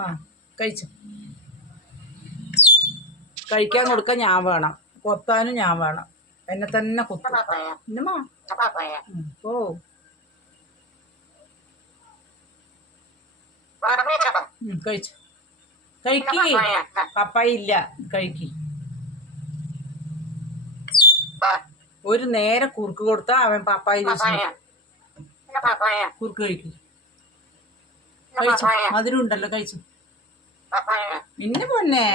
ആ കഴിച്ചു. കഴിക്കാൻ കൊടുക്കാൻ ഞാൻ വേണം. കൊത്താനും ഞാൻ വേണം. എന്നെ തന്നെ കുത്തും. ഓ കഴിച്ചു. കഴിക്കി. പപ്പായ ഇല്ല. കഴിക്കി. ഒരു നേരെ കുറുക്ക് കൊടുത്താ അവൻ പപ്പായ. കുറുക്ക് കഴിക്കും. കഴിച്ചു? മധുരം ഉണ്ടല്ലോ കഴിച്ചു? പിന്നെ പൊന്നെ.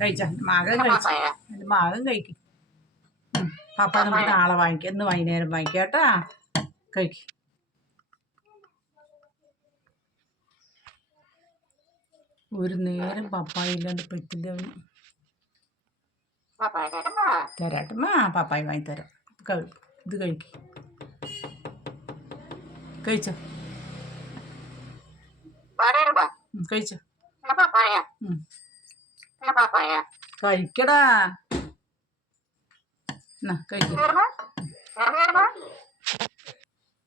കഴിച്ച? മകൻ കഴിച്ചു എന്റെ കഴിക്കും. ഉം, പപ്പ നമുക്ക് നാളെ വാങ്ങിക്കാം. ഇന്ന് വൈകുന്നേരം വാങ്ങിക്കാം കേട്ടാ. കഴിക്കും. ഒരു നേരം പപ്പായില്ലാണ്ട് പറ്റില്ല അവന്. തരാട്ടമ്മ പപ്പായ വാങ്ങി തരാം കഴി- ഇത് കഴിക്ക്. കഴിച്ചോ? കഴിച്ചോ. കഴിക്കടാ.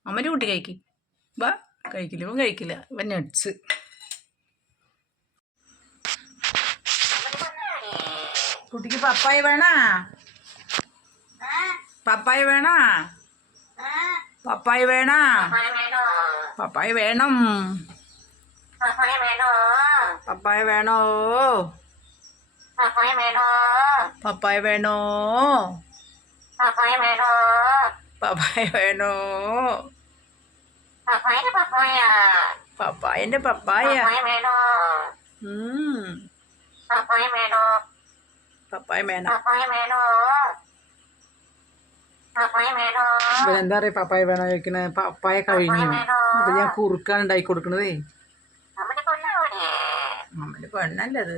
അമ്മ കുട്ടി കഴിക്ക്. വാ കഴിക്കില്ല. ഇവൻ കഴിക്കില്ല. ഇവൻ നട്സ് കുട്ടിക്ക് പപ്പായ വേണാ പപ്പായ വേണാ പപ്പായ വേണാ പപ്പായ വേണം പപ്പായ വേണോ പപ്പായ വേണോ പപ്പായ വേണോ പപ്പായന്റെ പപ്പായ ഉം പപ്പായ വേണം ഇവിടെ എന്താ പറയാ പപ്പായ വേണോ ചോദിക്കണേ? പപ്പായ കഴിഞ്ഞു. അപ്പൊ ഞാൻ കുറുക്കാണ് ഉണ്ടാക്കി കൊടുക്കണതേ. അമ്മന്റെ പെണ്ണല്ലത്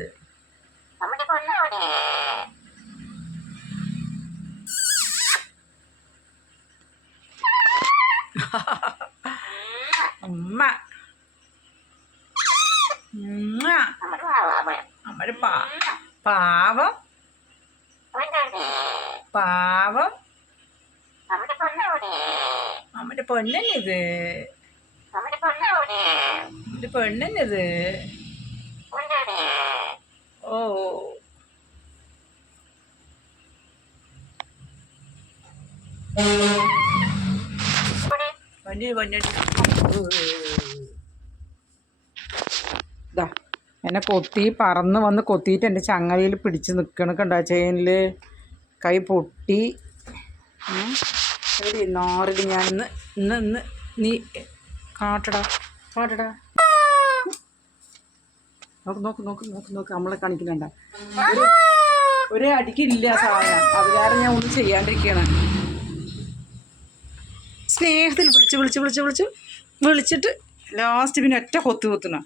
ഉമ്മ. പാ പാവം. പാവം. അമ്മന്റെ അമ്മയുടെ പെണ്ണല്ലേ ഇത്? ഓ. വണ്ടി വണ്ടി എന്നെ കൊത്തി പറന്ന് വന്ന് കൊത്തിയിട്ട് എന്റെ ചങ്ങലയിൽ പിടിച്ചു നിൽക്കണ കണ്ട ചെയിനിൽ കൈ പൊട്ടി. എടി നാറിൽ ഞാൻ ഇന്ന് ഇന്ന് ഇന്ന് നീ കാട്ടടാ കാട്ടടാ. നോക്ക് നോക്ക് നോക്ക് നോക്ക് നോക്ക്. നമ്മളെ കാണിക്കുന്നുണ്ട? ഒരു ഒരു അടിക്കില്ല സാധനം. അത് കാരണം ഞാൻ ഒന്നും ചെയ്യാണ്ടിരിക്കുകയാണ് സ്നേഹത്തിൽ വിളിച്ച് വിളിച്ച് വിളിച്ച് വിളിച്ച് വിളിച്ചിട്ട് ലാസ്റ്റ് പിന്നെ ഒറ്റ കൊത്തു കൊത്തണം.